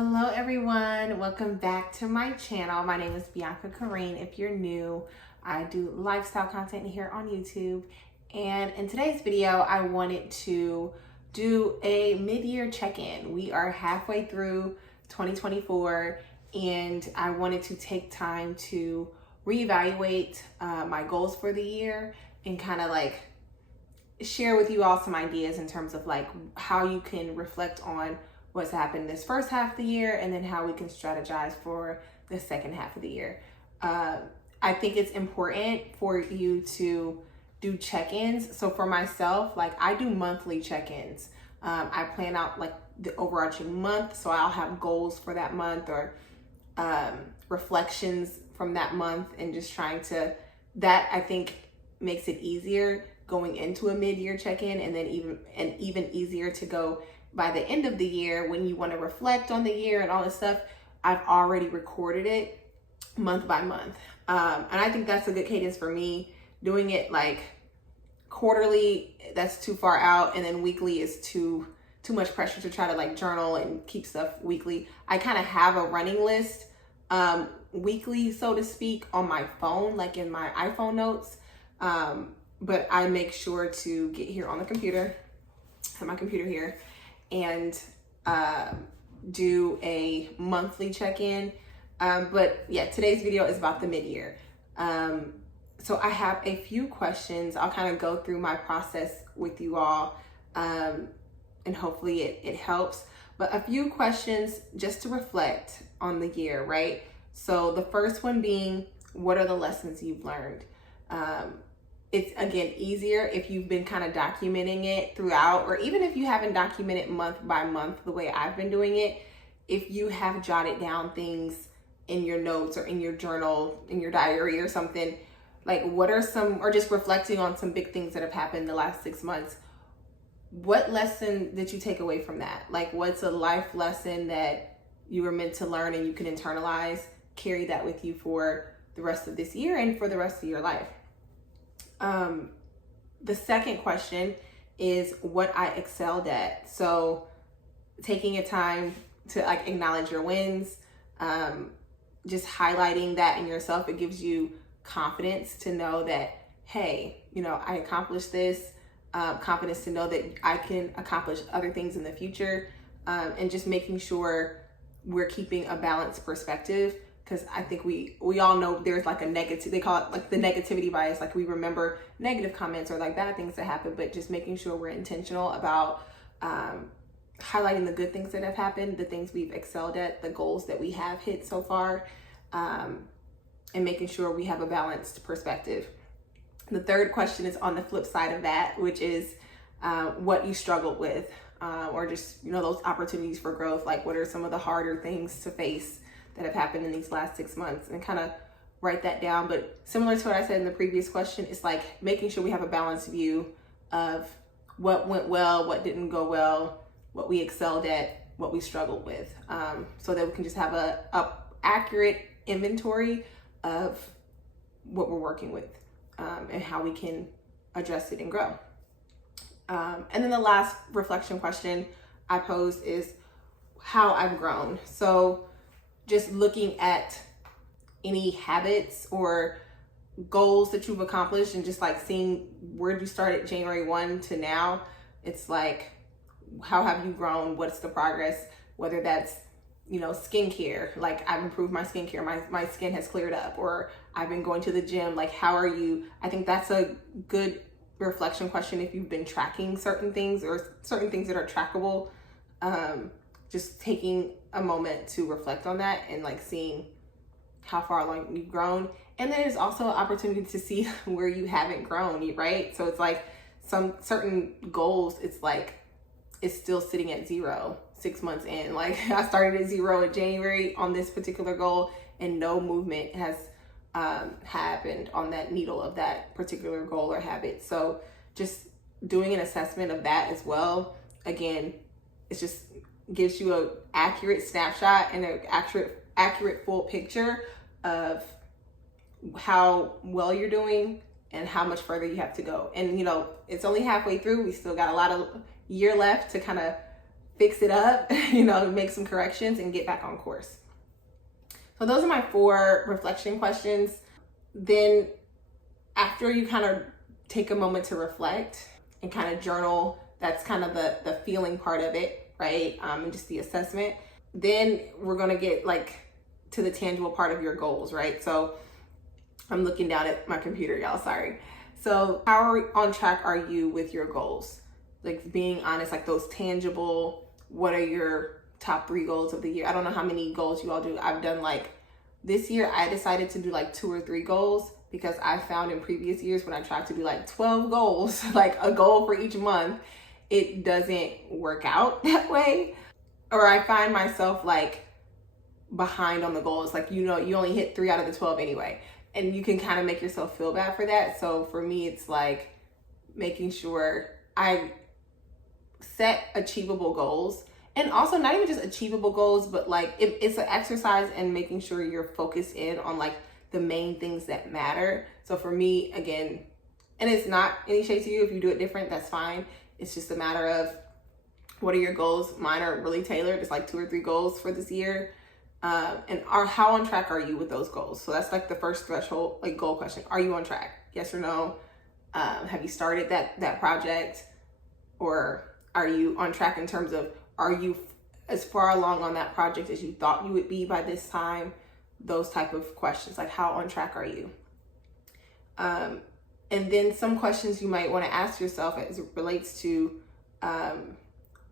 Hello everyone, welcome back to my channel. My name is Bianca Correen. If you're new, I do lifestyle content here on YouTube. And in today's video, I wanted to do a mid-year check-in. We are halfway through 2024 and I wanted to take time to reevaluate my goals for the year and kind of like share with you all some ideas in terms of like how you can reflect on what's happened this first half of the year and then how we can strategize for the second half of the year. I think it's important for you to do check-ins. So for myself, like I do monthly check-ins. I plan out like the overarching month. So I'll have goals for that month or reflections from that month, and just trying to, that I think makes it easier going into a mid-year check-in, and then even easier to go by the end of the year when you want to reflect on the year and all this stuff. I've already recorded it month by month. And I think that's a good cadence for me. Doing it like quarterly, that's too far out, and then weekly is too much pressure to try to like journal and keep stuff weekly. I kind of have a running list weekly, so to speak, on my phone, like in my iPhone notes. But I make sure to get here on the computer, have my computer here, and do a monthly check-in. But yeah, today's video is about the mid-year. So I have a few questions. I'll kind of go through my process with you all, and hopefully it helps. But a few questions just to reflect on the year, right? So the first one being, what are the lessons you've learned? It's again easier if you've been kind of documenting it throughout, or even if you haven't documented month by month the way I've been doing it. If you have jotted down things in your notes or in your journal, in your diary or something, like what are some, or just reflecting on some big things that have happened the last 6 months. What lesson did you take away from that? Like what's a life lesson that you were meant to learn and you can internalize, carry that with you for the rest of this year and for the rest of your life? The second question is what I excelled at. So taking a time to like acknowledge your wins, just highlighting that in yourself, it gives you confidence to know that, hey, you know, I accomplished this, confidence to know that I can accomplish other things in the future, and just making sure we're keeping a balanced perspective. Because I think we all know there's like a negative, they call it like the negativity bias. Like we remember negative comments or like bad things that happen, but just making sure we're intentional about highlighting the good things that have happened, the things we've excelled at, the goals that we have hit so far, and making sure we have a balanced perspective. The third question is on the flip side of that, which is what you struggled with, or just, you know, those opportunities for growth. Like what are some of the harder things to face that have happened in these last 6 months, and kind of write that down. But similar to what I said in the previous question, it's like making sure we have a balanced view of what went well, what didn't go well, what we excelled at, what we struggled with, so that we can just have a accurate inventory of what we're working with, and how we can address it and grow. And then the last reflection question I posed is how I've grown. So just looking at any habits or goals that you've accomplished and just like seeing where you started January 1 to now. It's like, how have you grown? What's the progress? Whether that's, you know, skincare, like I've improved my skincare, my skin has cleared up, or I've been going to the gym. Like, how are you? I think that's a good reflection question if you've been tracking certain things or certain things that are trackable. Just taking a moment to reflect on that and like seeing how far along you've grown. And then it's also an opportunity to see where you haven't grown, right? So it's like some certain goals, it's like, it's still sitting at 0 6 months in. Like I started at 0 in January on this particular goal, and no movement has happened on that needle of that particular goal or habit. So just doing an assessment of that as well. Again, it's just gives you an accurate snapshot and an accurate full picture of how well you're doing and how much further you have to go. And you know, it's only halfway through. We still got a lot of year left to kind of fix it up, make some corrections and get back on course. So those are my 4 reflection questions. Then after you kind of take a moment to reflect and kind of journal, that's kind of the feeling part of it, right? And just the assessment. Then we're going to get to the tangible part of your goals, right? So I'm looking down at my computer, y'all, sorry. So how on track are you with your goals? Being honest, those tangible, what are your top 3 goals of the year? I don't know how many goals you all do. I've done this year, I decided to do 2 or 3 goals because I found in previous years when I tried to do 12 goals, a goal for each month, it doesn't work out that way. Or I find myself behind on the goals. You only hit 3 out of the 12 anyway. And you can kind of make yourself feel bad for that. So for me, it's making sure I set achievable goals. And also not even just achievable goals, but it's an exercise in making sure you're focused in on the main things that matter. So for me, again, and it's not any shade to you. If you do it different, that's fine. It's just a matter of what are your goals? Mine are really tailored. It's 2 or 3 goals for this year. And how on track are you with those goals? So that's the first threshold, goal question. Are you on track? Yes or no? Have you started that project? Or are you on track in terms of, are you as far along on that project as you thought you would be by this time? Those type of questions, how on track are you? And then some questions you might want to ask yourself as it relates to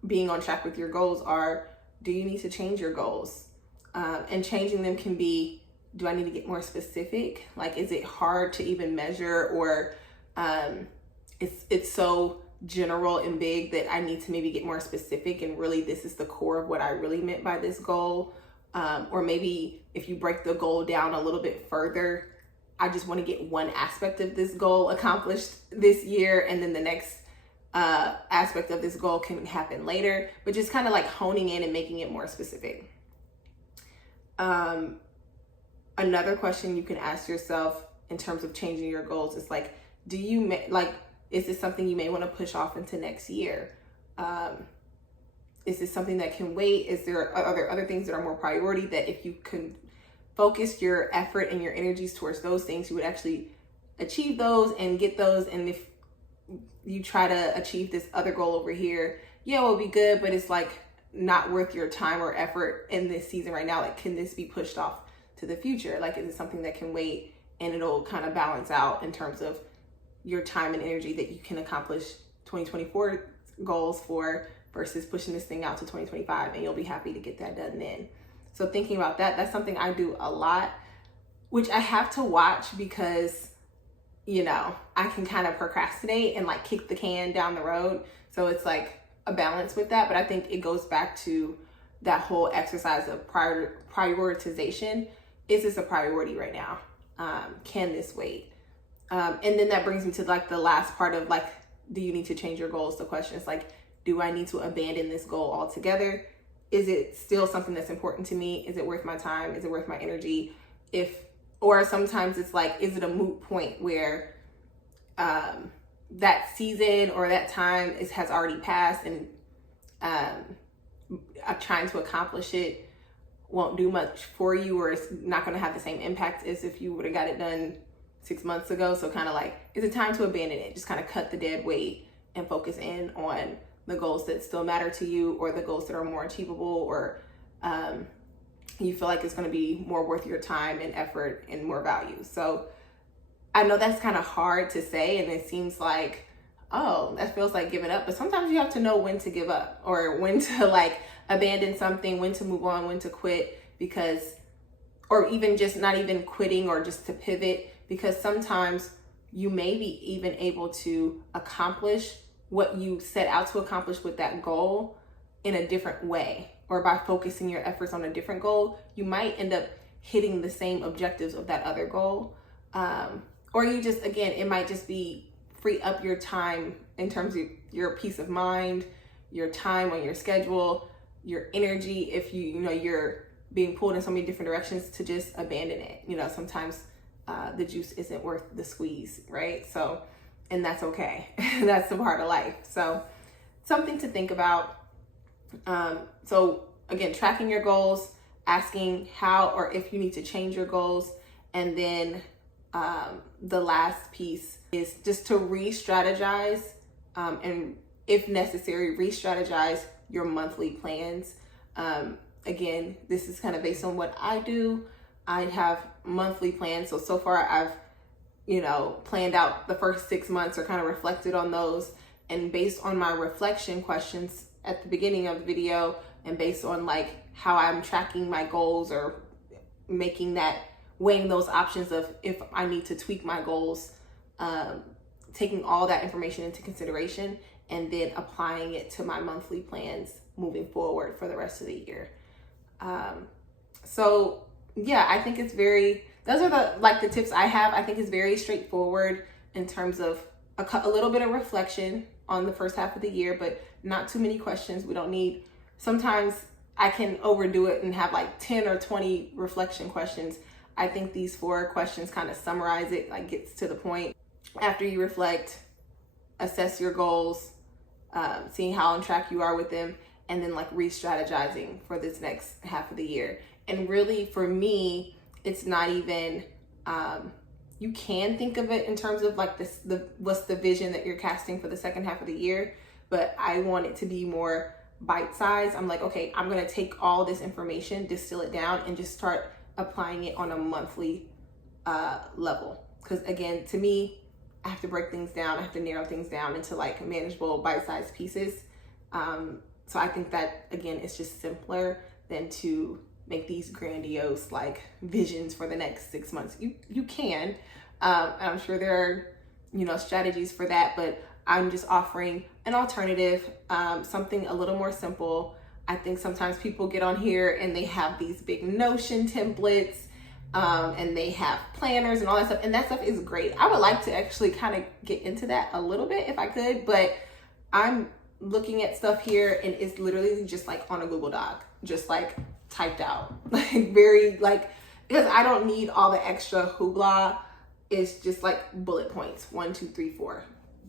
being on track with your goals are, do you need to change your goals? And changing them can be, do I need to get more specific? Is it hard to even measure, or it's so general and big that I need to maybe get more specific and really this is the core of what I really meant by this goal? Or maybe if you break the goal down a little bit further, I just want to get one aspect of this goal accomplished this year, and then the next aspect of this goal can happen later, but just kind of honing in and making it more specific. Another question you can ask yourself in terms of changing your goals is do you is this something you may want to push off into next year? Is this something that can wait? Are there other things that are more priority that if you can focus your effort and your energies towards those things, you would actually achieve those and get those? And if you try to achieve this other goal over here, it will be good, but it's not worth your time or effort in this season right now. Can this be pushed off to the future? Is it something that can wait and it'll kind of balance out in terms of your time and energy that you can accomplish 2024 goals for versus pushing this thing out to 2025, and you'll be happy to get that done then. So thinking about that's something I do a lot, which I have to watch because, I can kind of procrastinate and kick the can down the road. So it's a balance with that. But I think it goes back to that whole exercise of prioritization. Is this a priority right now? Can this wait? And then that brings me to the last part of do you need to change your goals? The question is do I need to abandon this goal altogether? Is it still something that's important to me? Is it worth my time? Is it worth my energy? Or sometimes it's is it a moot point where that season or that time has already passed, and trying to accomplish it won't do much for you, or it's not going to have the same impact as if you would have got it done 6 months ago. So kind of is it time to abandon it? Just kind of cut the dead weight and focus in on the goals that still matter to you, or the goals that are more achievable, or you feel it's going to be more worth your time and effort and more value. So I know that's kind of hard to say, and it seems that feels like giving up, but sometimes you have to know when to give up, or when to abandon something, when to move on, when to quit, or even just not even quitting, or just to pivot, because sometimes you may be even able to accomplish what you set out to accomplish with that goal in a different way, or by focusing your efforts on a different goal, you might end up hitting the same objectives of that other goal. Or you just, again, it might just be free up your time in terms of your peace of mind, your time on your schedule, your energy. If you're being pulled in so many different directions, to just abandon it. Sometimes the juice isn't worth the squeeze, right? So, and that's okay. That's the part of life. So something to think about. So again, tracking your goals, asking how or if you need to change your goals, and then the last piece is just to re-strategize, and if necessary, re-strategize your monthly plans. Again, this is kind of based on what I do. I have monthly plans. So far I've, planned out the first 6 months or kind of reflected on those. And based on my reflection questions at the beginning of the video, and based on like how I'm tracking my goals or making that, weighing those options of if I need to tweak my goals, taking all that information into consideration and then applying it to my monthly plans moving forward for the rest of the year. So yeah, I think it's those are the tips I have. I think it's very straightforward in terms of a little bit of reflection on the first half of the year, but not too many questions. We don't need, sometimes I can overdo it and have like 10 or 20 reflection questions. I think these 4 questions kind of summarize it, like gets to the point. After you reflect, assess your goals, seeing how on track you are with them, and then like re-strategizing for this next half of the year. And really for me, it's not even, you can think of it in terms of like what's the vision that you're casting for the second half of the year, but I want it to be more bite-sized. I'm like, okay, I'm gonna take all this information, distill it down, and just start applying it on a monthly level. Because again, to me, I have to break things down. I have to narrow things down into like manageable bite-sized pieces. So I think that, again, it's just simpler than to make these grandiose like visions for the next 6 months. You can, I'm sure there are, strategies for that, but I'm just offering an alternative, something a little more simple. I think sometimes people get on here and they have these big Notion templates, and they have planners and all that stuff. And that stuff is great. I would like to actually kind of get into that a little bit if I could, but I'm looking at stuff here and it's literally just like on a Google Doc, just like typed out, like very like, because I don't need all the extra hoopla. It's just like bullet points, 1, 2, 3, 4.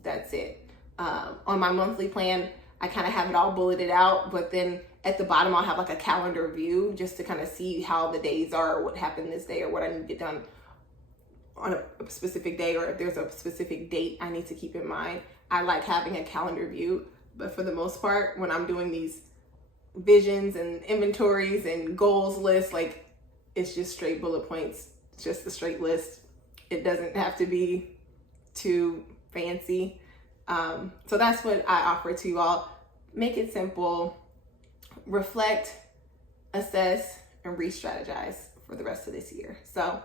That's it. On my monthly plan, I kind of have it all bulleted out, but then at the bottom, I'll have like a calendar view just to kind of see how the days are, or what happened this day, or what I need to get done on a specific day, or if there's a specific date I need to keep in mind. I like having a calendar view, but for the most part, when I'm doing these visions and inventories and goals lists, like it's just straight bullet points, it's just a straight list. It doesn't have to be too fancy. So that's what I offer to you all. Make it simple, reflect, assess, and re-strategize for the rest of this year. So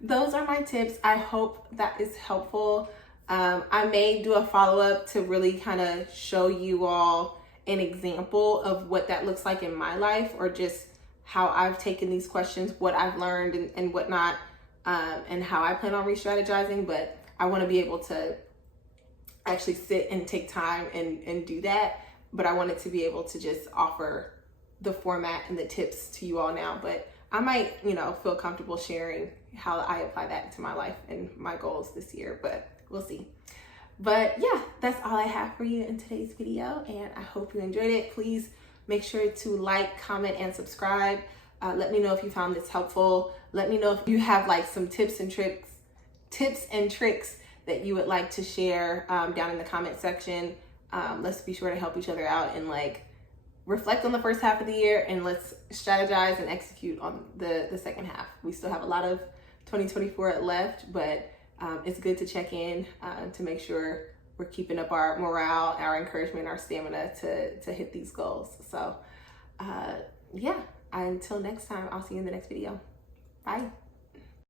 those are my tips. I hope that is helpful. I may do a follow-up to really kind of show you all an example of what that looks like in my life, or just how I've taken these questions, what I've learned and whatnot, and how I plan on re-strategizing. But I want to be able to actually sit and take time and do that. But I wanted to be able to just offer the format and the tips to you all now. But I might, feel comfortable sharing how I apply that to my life and my goals this year, but we'll see. But yeah, that's all I have for you in today's video, and I hope you enjoyed it. Please make sure to like, comment, and subscribe. Let me know if you found this helpful. Let me know if you have like some tips and tricks that you would like to share down in the comment section. Let's be sure to help each other out and like reflect on the first half of the year, and let's strategize and execute on the second half. We still have a lot of 2024 left, but it's good to check in to make sure we're keeping up our morale, our encouragement, our stamina to hit these goals. So yeah, until next time, I'll see you in the next video. Bye.